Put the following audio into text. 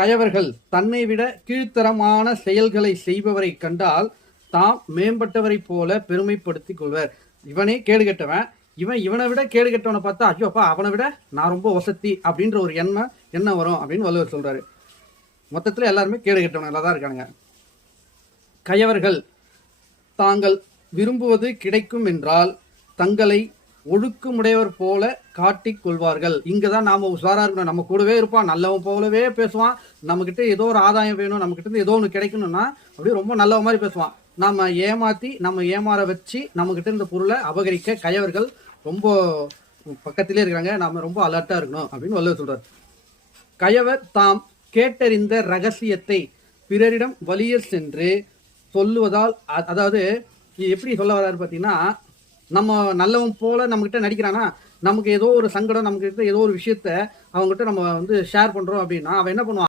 கயவர்கள் தன்னை விட கீழ்த்தரமான செயல்களை செய்பவரை கண்டால் தாம் மேம்பட்டவரைப் போல பெருமைப்படுத்திக் கொள்வர். இவனே கேடு கெட்டவன். இவன் இவனை விட கேடு கெட்டவனை பார்த்தா ஐயோ அப்பா அவனை விட நான் ரொம்ப வசதி அப்படின்ற ஒரு எண்ணம் எண்ணம் வரும் அப்படின்னு வள்ளுவர் சொல்றாரு. மொத்தத்தில் எல்லாருமே கேடு கெட்டவங்களா தான் இருக்கானுங்க. கயவர்கள் தாங்கள் விரும்புவது கிடைக்கும் என்றால் தங்களை ஒழுக்கமுடையவர் போல காட்டிக் கொள்வார்கள். இங்கதான் நாம உஷாரா இருக்கணும். நம்ம கூடவே இருப்பான். நல்லவன் போலவே பேசுவான். நம்ம கிட்ட ஏதோ ஒரு ஆதாயம் வேணும். நம்ம கிட்ட ஏதோ ஒன்று கிடைக்கணும்னா அப்படியே ரொம்ப நல்லவ மாதிரி பேசுவான். நம்ம ஏமாத்தி நம்ம ஏமாற வச்சு நம்ம கிட்ட இருந்த பொருளை அபகரிக்க கயவர்கள் ரொம்ப பக்கத்திலே இருக்கிறாங்க. நாம ரொம்ப அலர்ட்டா இருக்கணும் அப்படின்னு வள்ளுவர் சொல்றாரு. கயவர் தாம் கேட்டறிந்த ரகசியத்தை பிறரிடம் வலிய சென்று சொல்லுவதால் அதாவது எப்படி சொல்ல வர்றாரு பார்த்தீங்கன்னா நம்ம நல்லவன் போல நம்மகிட்ட நடிக்கிறானா? நமக்கு ஏதோ ஒரு சங்கடம் நமக்கு ஏதோ ஒரு விஷயத்த அவங்ககிட்ட நம்ம வந்து ஷேர் பண்ணுறோம் அப்படின்னா அவன் என்ன பண்ணுவான்?